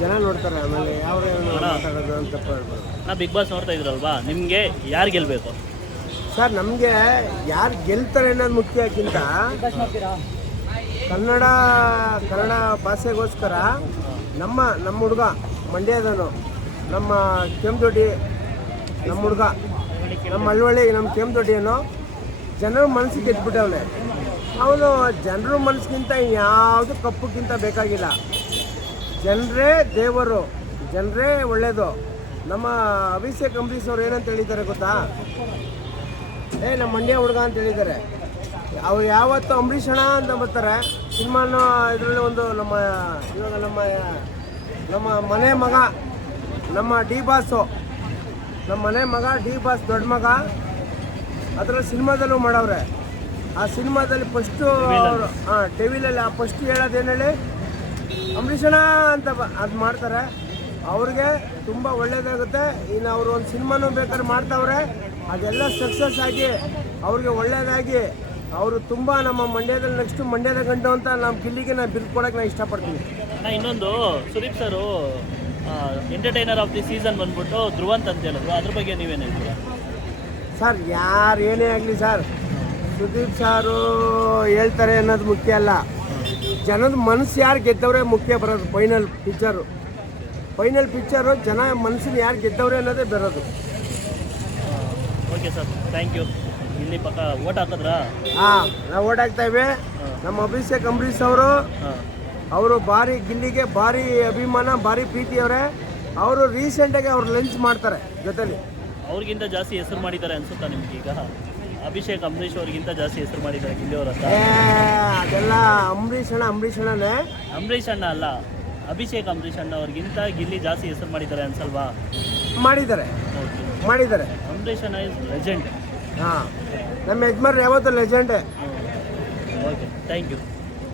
ಜನ ನೋಡ್ತಾರೆ, ಆಮೇಲೆ ಯಾವ ಮಾತಾಡೋದು ಅಂತ ಹೇಳ್ಬೋದು. ನಾ ಬಿಗ್ ಬಾಸ್ ನೋಡ್ತಾ ಇದ್ರಲ್ವಾ, ನಿಮಗೆ ಯಾರು ಗೆಲ್ಲಬೇಕು ಸರ್? ನಮಗೆ ಯಾರು ಗೆಲ್ತಾರೆ ಅನ್ನೋದು ಮುಖ್ಯಕ್ಕಿಂತ ಕನ್ನಡ ಭಾಷೆಗೋಸ್ಕರ ನಮ್ಮ ಹುಡುಗ ಮಂಡ್ಯದನು, ನಮ್ಮ ಕೆಂಪದೊಡ್ಡಿ, ನಮ್ಮ ಹುಡುಗ ನಮ್ಮ ಹಳ್ಳಿ ನಮ್ಮ ಕೆಂಪದೊಡ್ಡಿಯನ್ನು ಜನರ ಮನಸ್ಸಿಗೆ ಗೆದ್ಬಿಟ್ಟವನೆ. ಅವನು ಜನರ ಮನಸ್ಸಿಗಿಂತ ಯಾವುದು ಕಪ್ಪಕ್ಕಿಂತ ಬೇಕಾಗಿಲ್ಲ. ಜನರೇ ದೇವರು, ಜನರೇ ಒಳ್ಳೆಯದು. ನಮ್ಮ ಅಭಿಷೇಕ್ ಅಂಬರೀಷ್ ಅವ್ರು ಏನಂತ ಹೇಳಿದ್ದಾರೆ ಗೊತ್ತಾ? ನಮ್ಮ ಮಂಡ್ಯ ಹುಡುಗ ಅಂತ ಹೇಳಿದ್ದಾರೆ. ಅವ್ರು ಯಾವತ್ತು ಅಂಬರೀಷ್ ಅಣ್ಣ ಅಂತ ಬರ್ತಾರೆ ಸಿನಿಮಾನ. ಇದರಲ್ಲಿ ಒಂದು ಇವಾಗ ನಮ್ಮ ಮನೆ ಮಗ, ನಮ್ಮ ಡಿ ಬಾಸು, ನಮ್ಮ ಮನೆ ಮಗ ಡಿ ಬಾಸ್ ದೊಡ್ಡ ಮಗ, ಅದರಲ್ಲಿ ಸಿನಿಮಾದಲ್ಲೂ ಮಾಡವ್ರೆ. ಆ ಸಿನಿಮಾದಲ್ಲಿ ಫಸ್ಟು ಟಿವಿಲಲ್ಲಿ ಫಸ್ಟ್ ಹೇಳೋದೇನು ಹೇಳಿ, ಅಂಬರೀಷಣ ಅಂತ ಅದು ಮಾಡ್ತಾರೆ. ಅವ್ರಿಗೆ ತುಂಬ ಒಳ್ಳೆಯದಾಗುತ್ತೆ. ಇನ್ನು ಅವರು ಒಂದು ಸಿನಿಮಾನೂ ಬೇಕಾದ್ರೆ ಮಾಡ್ತಾವ್ರೆ, ಅದೆಲ್ಲ ಸಕ್ಸಸ್ ಆಗಿ ಅವ್ರಿಗೆ ಒಳ್ಳೆಯದಾಗಿ ಅವರು ತುಂಬ ನಮ್ಮ ಮಂಡ್ಯದಲ್ಲಿ ನೆಕ್ಸ್ಟ್ ಮಂಡ್ಯದ ಗಂಟು ಅಂತ ನಮ್ಮ ಗಿಲ್ಲಿಗೆ ನಾನು ಬಿಲ್ ಕೊಡೋಕ್ಕೆ ನಾನು ಇಷ್ಟಪಡ್ತೀನಿ. ಇನ್ನೊಂದು ಸುದೀಪ್ ಸರು ಎಂಟರ್ಟೈನರ್ ಆಫ್ ದಿ ಸೀಸನ್ ಬಂದ್ಬಿಟ್ಟು ಧ್ರುವಂತ್ ಅಂತ ಹೇಳಿದ್ರು, ಅದ್ರ ಬಗ್ಗೆ ನೀವೇನು ಹೇಳ್ತೀರಾ? ಸರ್, ಯಾರು ಏನೇ ಆಗಲಿ ಸರ್, ಸುದೀಪ್ ಸಾರು ಹೇಳ್ತಾರೆ ಅನ್ನೋದು ಮುಖ್ಯ ಅಲ್ಲ. ಜನದ ಮನಸ್ಸು ಯಾರು ಗೆದ್ದವ್ರೆ ಮುಖ್ಯ ಬರೋದು. ಫೈನಲ್ ಪಿಕ್ಚರು ಜನ ಮನಸ್ಸಿನ ಯಾರು ಗೆದ್ದವ್ರೆ ಅನ್ನೋದೇ ಬರೋದು. Okay sir, thank you. ಇಲ್ಲಿ ಪಕ್ಕ ಓಟ್ ಹಾಕಿದ್ರಾ? ನಾವು ಓಟ್ ಹಾಕ್ತಾಯಿವೆ. ನಮ್ಮ ಅಭಿಷೇಕ್ ಅಂಬರೀಷ್ ಅವರು ಭಾರಿ ಗಿಲ್ಲಿಗೆ ಭಾರಿ ಅಭಿಮಾನ, ಭಾರಿ ಪ್ರೀತಿಯವರೇ. ಅವರು ರೀಸೆಂಟಾಗಿ ಅವ್ರು ಲಂಚ್ ಮಾಡ್ತಾರೆ ಜೊತೆಲಿ. ಅವ್ರಿಗಿಂತ ಜಾಸ್ತಿ ಹೆಸರು ಮಾಡಿದ್ದಾರೆ ಅನ್ಸುತ್ತಾ ನಿಮ್ಗೆ? ಈಗ ಅಭಿಷೇಕ್ ಅಂಬರೀಷ್ ಅವ್ರಿಗಿಂತ ಜಾಸ್ತಿ ಹೆಸರು ಮಾಡಿದ್ದಾರೆ ಗಿಲ್ಲಿ ಅವರ ಹತ್ರ. ಅದೆಲ್ಲ ಅಂಬರೀಷ್ ಅಣ್ಣನೇ. ಅಂಬರೀಷ್ ಅಣ್ಣ ಅಲ್ಲ, ಅಭಿಷೇಕ್ ಅಂಬರೀಷ್ ಅಣ್ಣ ಅವ್ರಿಗಿಂತ ಗಿಲ್ಲಿ ಜಾಸ್ತಿ ಹೆಸರು ಮಾಡಿದ್ದಾರೆ ಅನ್ಸಲ್ವಾ? ಮಾಡಿದ್ದಾರೆ. ಅಂಬರೀಷ್ ಅಣ್ಣ ಇಸ್ ಲೆಜೆಂಡ್. ನಮ್ಮ ಯಜಮಾನ್ ಯಾವತ್ತೂ ಲೆಜೆಂಡೇ. Okay, thank you.